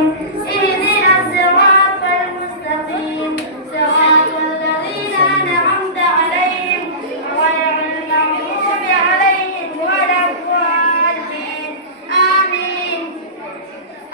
اهدنا الصراط المستقيم صراط الذين أنعمت عليهم غير المغضوب عليهم ولا الضالين آمين.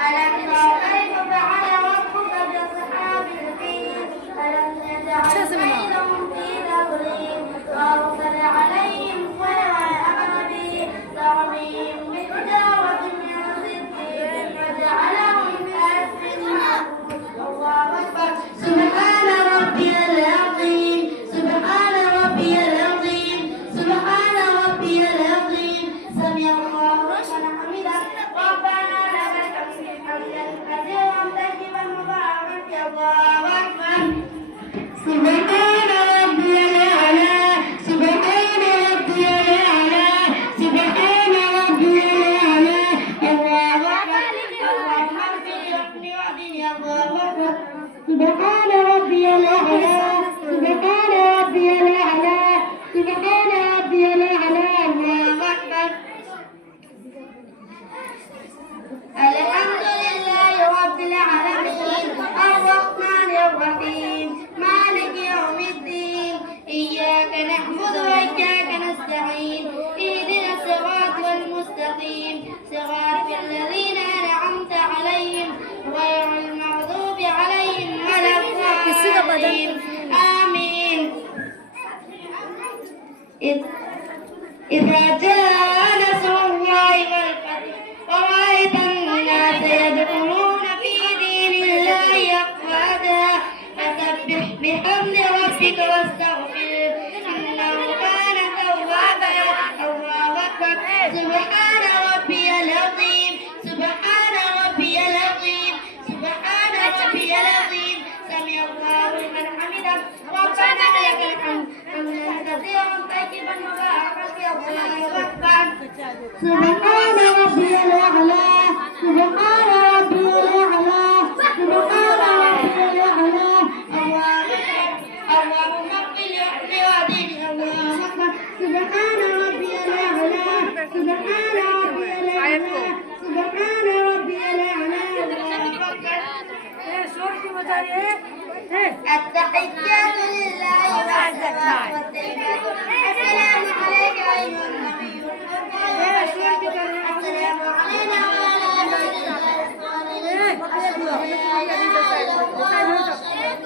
ألم تر كيف فعل ربك بأصحاب الفيل ألم يجعل كيدهم في تضليل وأرسل عليهم طيرا أبابيل ترميهم بحجارة من سجيل فجعلهم كعصف مأكول. الله أكبر. سبحان ربي العظيم سبحان ربي العظيم سبحان ربي العظيم. سمع الله لمن حمده ربنا لك الحمد حمدا كثيرا طيبا مباركا. الله أكبر. سبحان ربي الأعلى سبحان ربي الأعلى سبحان ربي الأعلى. الله أكبر. اللهم اغفر لأمي وأبي. الله أكبر. سبحان ربي الأعلى سبحان ربي الأعلى سبحان ربي الأعلى. الله أكبر. الحمد لله رب العالمين الرحمن الرحيم مالك يوم الدين إياك نعبد وإياك نستعين اهدنا الصراط المستقيم صراط الذين أنعمت عليهم غير المغضوب عليهم ولا الضالين آمين. إذا جاء نصر الله والفتح ورأيت الناس يدخلون في دين الله أفواجا فسبح بحمد ربك واستغفره إنه كان توابا. الله أكبر. سبحان ربي العظيم سبحان ربي العظيم سبحان ربي العظيم. سمع الله لمن حمده ربنا لك الحمد حمدا كثيرا طيبا مباركا. الله أكبر. سبحان ربي الأعلى سبحان ربي الأعلى سبحان ربي الأعلى. الله أكبر. اللهم اغفر لأهلي وأبي. الله أكبر. سبحان ربي الأعلى سبحان ربي الأعلى سبحان ربي الأعلى. التحيات لله والصلوات والطيبات. السلام عليك أيها النبي السلام علينا وعلى عباد الله الصالحين. أشهد أن لا إله إلا الله وشهد